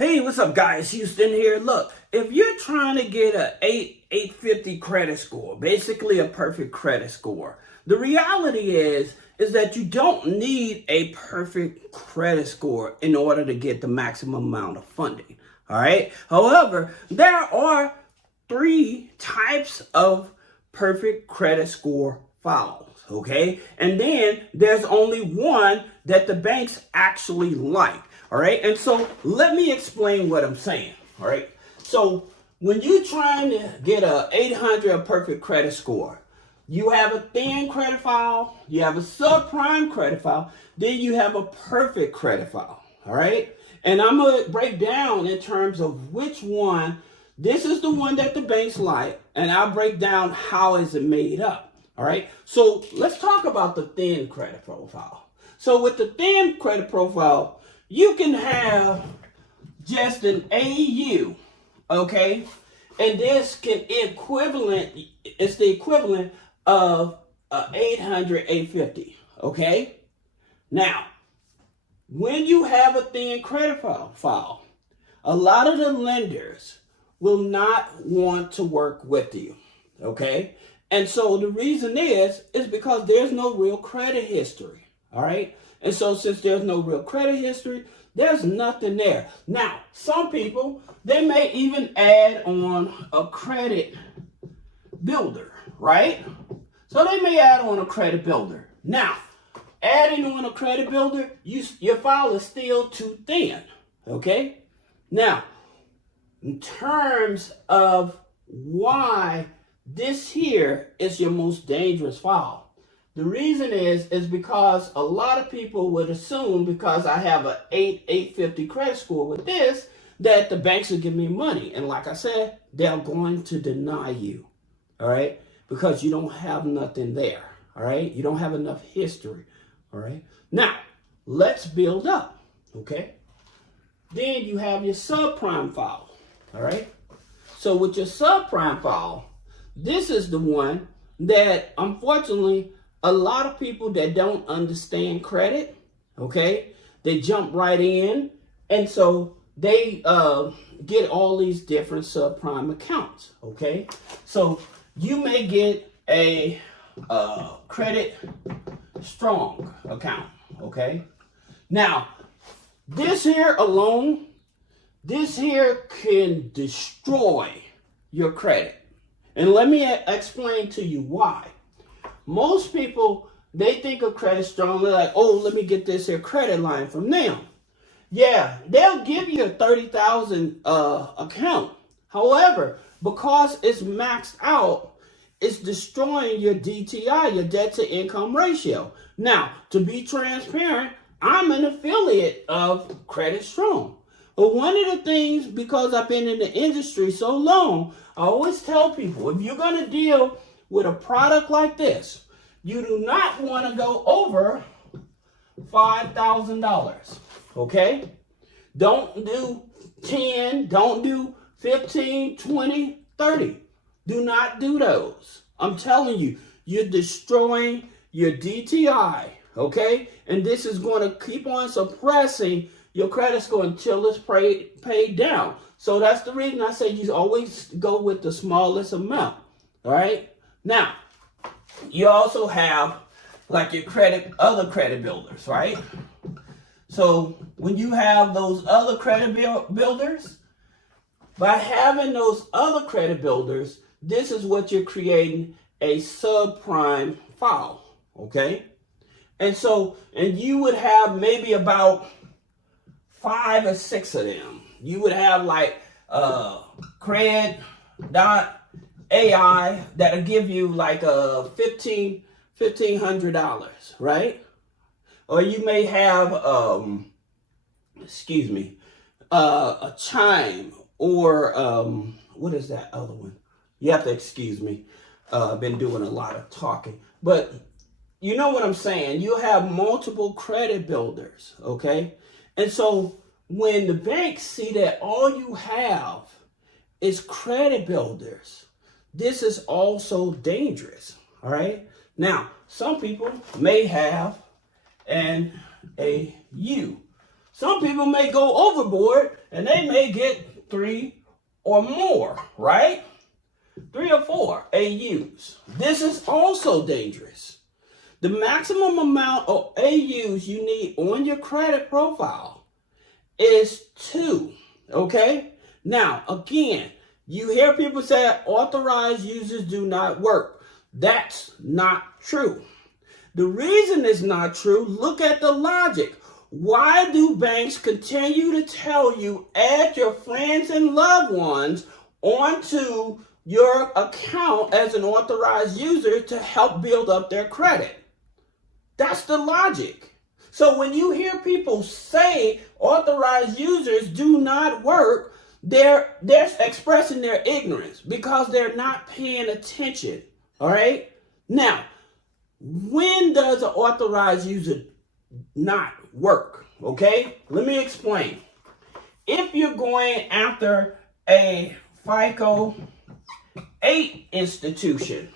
Hey, what's up, guys? Houston here. Look, if you're trying to get a 850 credit score, basically a perfect credit score, the reality is that you don't need a perfect credit score in order to get the maximum amount of funding. All right. However, there are three types of perfect credit score files. Okay. And then there's only one that the banks actually like. All right. And so let me explain what I'm saying. All right. So when you're trying to get a 800 perfect credit score, you have a thin credit file, you have a subprime credit file, then you have a perfect credit file. All right. And I'm going to break down in terms of which one. This is the one that the banks like, and I'll break down how is it made up. All right. So let's talk about the thin credit profile. So with the thin credit profile, you can have just an AU, okay? And this it's the equivalent of 800, 850, okay? Now, when you have a thin credit file, a lot of the lenders will not want to work with you, okay? And so the reason is because there's no real credit history, all right? And so since there's no real credit history, there's nothing there. Now, some people, they may even add on a credit builder, right? So they may add on a credit builder. Now, adding on a credit builder, your file is still too thin, okay? Now, in terms of why this here is your most dangerous file, the reason is because a lot of people would assume because I have an 850 credit score with this, that the banks will give me money. And like I said, they're going to deny you, all right? Because you don't have nothing there, all right? You don't have enough history, all right? Now, let's build up, okay? Then you have your subprime file, all right? So with your subprime file, this is the one that, unfortunately, a lot of people that don't understand credit, okay, they jump right in, and so they get all these different subprime accounts, okay? So you may get a credit strong account, okay? Now, this here alone, this here can destroy your credit. And let me explain to you why. Most people, they think of credit strong. They're like, oh, let me get this here credit line from them. Yeah, they'll give you a 30,000 account. However, because it's maxed out, it's destroying your DTI, your debt to income ratio. Now, to be transparent, I'm an affiliate of Credit Strong. But one of the things, because I've been in the industry so long, I always tell people, if you're going to deal with a product like this, you do not want to go over $5,000, okay? Don't do 10, don't do 15, 20, 30. Do not do those. I'm telling you, you're destroying your DTI, okay? And this is going to keep on suppressing your credit score until it's paid down. So that's the reason I say you always go with the smallest amount, all right? Now, you also have like your other credit builders, right? So when you have those other credit builders, by having those other credit builders, this is what you're creating a subprime file, okay? And so, and you would have maybe about 5 or 6 of them. You would have like cred.ai that'll give you like a $1,500, right? Or you may have a chime, or what is that other one? You have to excuse me. I've been doing a lot of talking, but you know what I'm saying. You have multiple credit builders, okay? And so when the banks see that all you have is credit builders, this is also dangerous, all right? Now, some people may have an AU. Some people may go overboard and they may get 3 or more, right? 3 or 4 AUs. This is also dangerous. The maximum amount of AUs you need on your credit profile is 2, okay? Now, again, you hear people say authorized users do not work. That's not true. The reason it's not true, look at the logic. Why do banks continue to tell you add your friends and loved ones onto your account as an authorized user to help build up their credit? That's the logic. So when you hear people say authorized users do not work, they're expressing their ignorance because they're not paying attention. All right? Now, when does an authorized user not work? Okay? Let me explain. If you're going after a FICO 8 institution,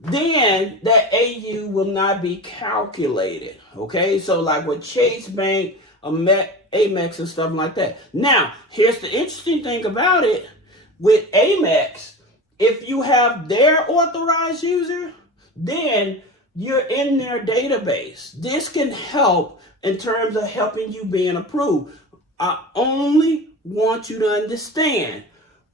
then that AU will not be calculated. Okay? So like with Chase Bank, Amex and stuff like that. Now, here's the interesting thing about it. With Amex, if you have their authorized user, then you're in their database. This can help in terms of helping you being approved. I only want you to understand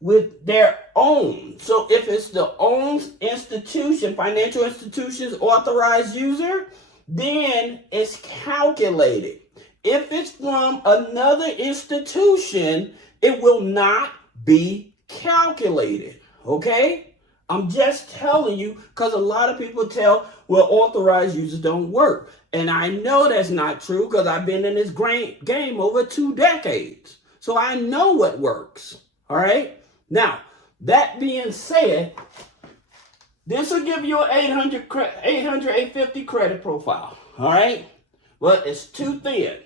with their own. So if it's the own institution, financial institution's authorized user, then it's calculated. If it's from another institution, it will not be calculated, okay? I'm just telling you because a lot of people tell, well, authorized users don't work. And I know that's not true because I've been in this game over 2 decades. So I know what works, all right? Now, that being said, this will give you an 850 credit profile, all right? But it's too thin.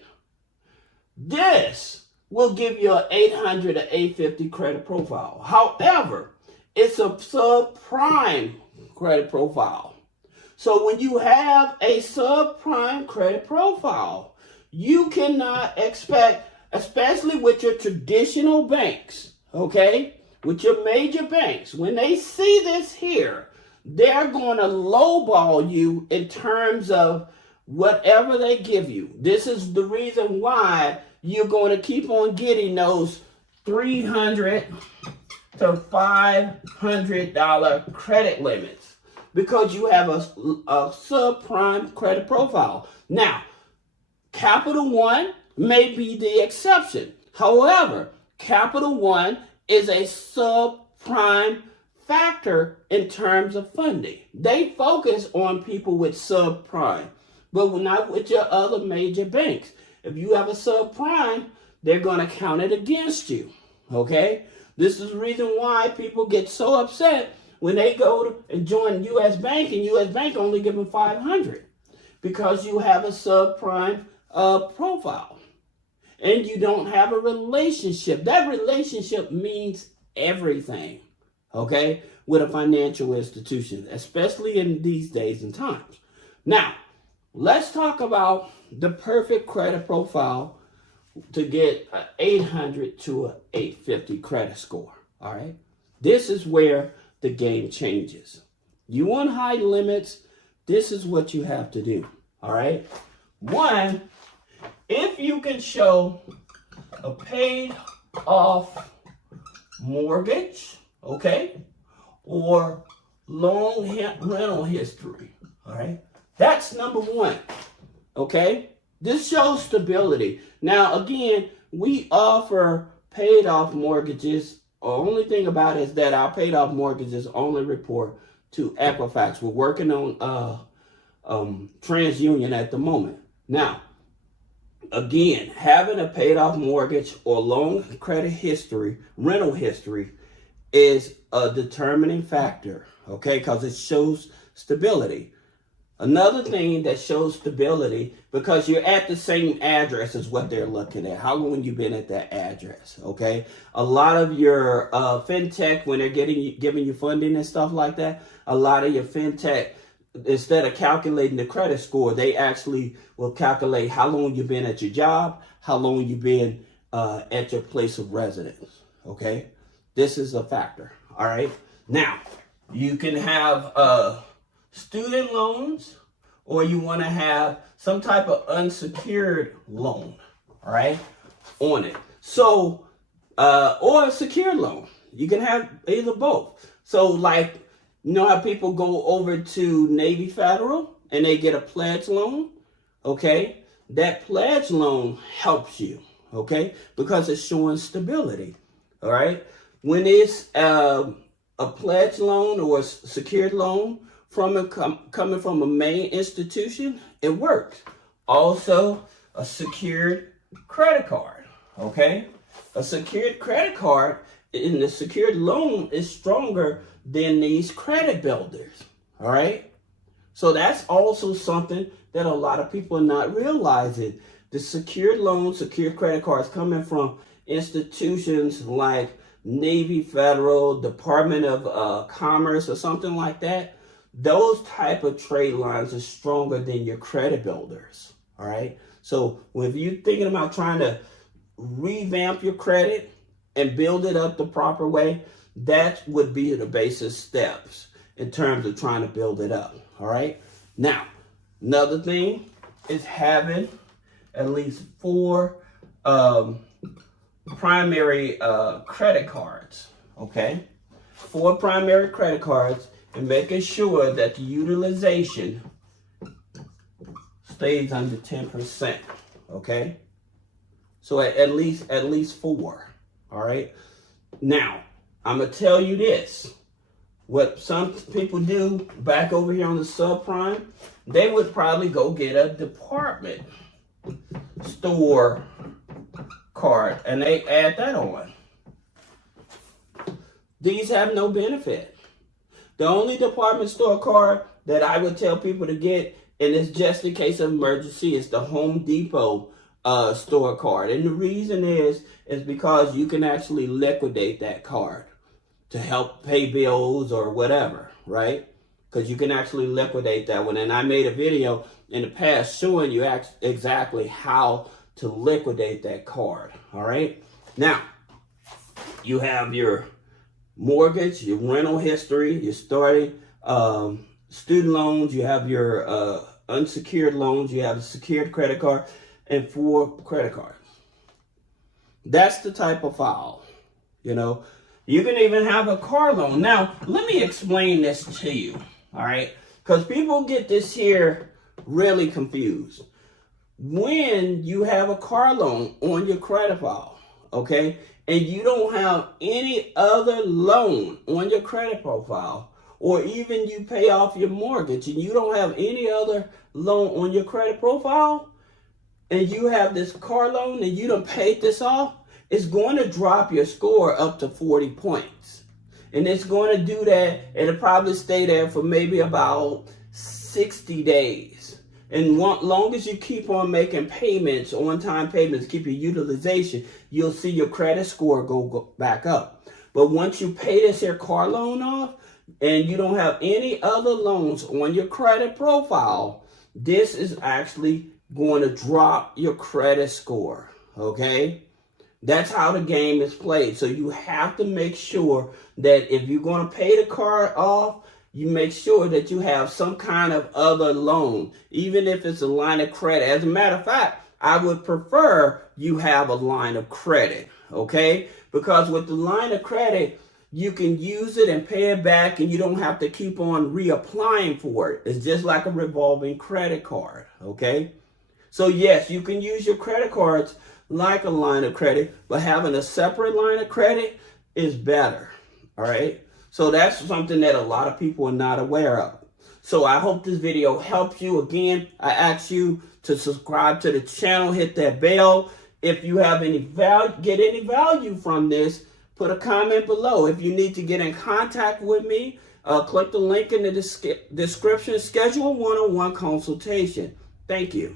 This will give you an 800 to 850 credit profile. However, it's a subprime credit profile. So when you have a subprime credit profile, you cannot expect, especially with your traditional banks, okay, with your major banks, when they see this here, they're going to lowball you in terms of whatever they give you. This is the reason why you're going to keep on getting those $300 to $500 credit limits because you have a subprime credit profile. Now, Capital One may be the exception. However, Capital One is a subprime factor in terms of funding. They focus on people with subprime, but not with your other major banks. If you have a subprime, they're going to count it against you, okay? This is the reason why people get so upset when they go and join U.S. Bank, and U.S. Bank only give them $500 because you have a subprime profile and you don't have a relationship. That relationship means everything, okay, with a financial institution, especially in these days and times. Now, let's talk about the perfect credit profile to get an 800 to an 850 credit score, all right? This is where the game changes. You want high limits, this is what you have to do, all right? One, if you can show a paid off mortgage, okay, or long rental history, all right? That's number one, okay? This shows stability. Now, again, we offer paid off mortgages. The only thing about it is that our paid off mortgages only report to Equifax. We're working on TransUnion at the moment. Now, again, having a paid off mortgage or long credit history, rental history, is a determining factor, okay, because it shows stability. Another thing that shows stability, because you're at the same address as what they're looking at. How long you been at that address, okay? A lot of your fintech, when they're giving you funding and stuff like that, a lot of your fintech, instead of calculating the credit score, they actually will calculate how long you've been at your job, how long you've been at your place of residence. Okay, this is a factor. All right. Now, you can have student loans, or you want to have some type of unsecured loan. All right, on it. So, or a secured loan. You can have either both. So, like, you know how people go over to Navy Federal and they get a pledge loan? Okay, that pledge loan helps you, okay, because it's showing stability. All right, when it's a pledge loan or a secured loan from coming from a main institution, it works. Also, a secured credit card, okay? A secured credit card in the secured loan is stronger than these credit builders, all right? So that's also something that a lot of people are not realizing. The secured loans, secured credit cards coming from institutions like Navy Federal, Department of Commerce, or something like that, those type of trade lines are stronger than your credit builders, all right? So if you're thinking about trying to revamp your credit and build it up the proper way, that would be the basic steps in terms of trying to build it up, all right? Now, another thing is having at least 4 primary credit cards, okay? 4 primary credit cards, and making sure that the utilization stays under 10%, okay? So at least 4, all right? Now, I'm gonna tell you this. What some people do back over here on the subprime, they would probably go get a department store card and they add that on. These have no benefit. The only department store card that I would tell people to get, and it's just in case of emergency, is the Home Depot store card. And the reason is because you can actually liquidate that card to help pay bills or whatever, right? Because you can actually liquidate that one. And I made a video in the past showing you exactly how to liquidate that card, all right? Now, you have your mortgage, your rental history, your starting student loans, you have your unsecured loans, you have a secured credit card, and 4 credit cards. That's the type of file, you know. You can even have a car loan. Now, let me explain this to you, all right? Because people get this here really confused. When you have a car loan on your credit file, okay, and you don't have any other loan on your credit profile, or even you pay off your mortgage and you don't have any other loan on your credit profile, and you have this car loan and you done paid this off, it's going to drop your score up to 40 points. And it's going to do that, and it'll probably stay there for maybe about 60 days. And long as you keep on making payments, on-time payments, keep your utilization, you'll see your credit score go back up. But once you pay this here car loan off, and you don't have any other loans on your credit profile, this is actually going to drop your credit score, okay? That's how the game is played. So you have to make sure that if you're going to pay the card off, you make sure that you have some kind of other loan, even if it's a line of credit. As a matter of fact, I would prefer you have a line of credit, okay? Because with the line of credit, you can use it and pay it back, and you don't have to keep on reapplying for it. It's just like a revolving credit card, okay? So yes, you can use your credit cards like a line of credit, but having a separate line of credit is better, all right? So that's something that a lot of people are not aware of. So I hope this video helps you. Again, I ask you to subscribe to the channel, hit that bell. If you have any get any value from this, put a comment below. If you need to get in contact with me, click the link in the description, schedule a one-on-one consultation. Thank you.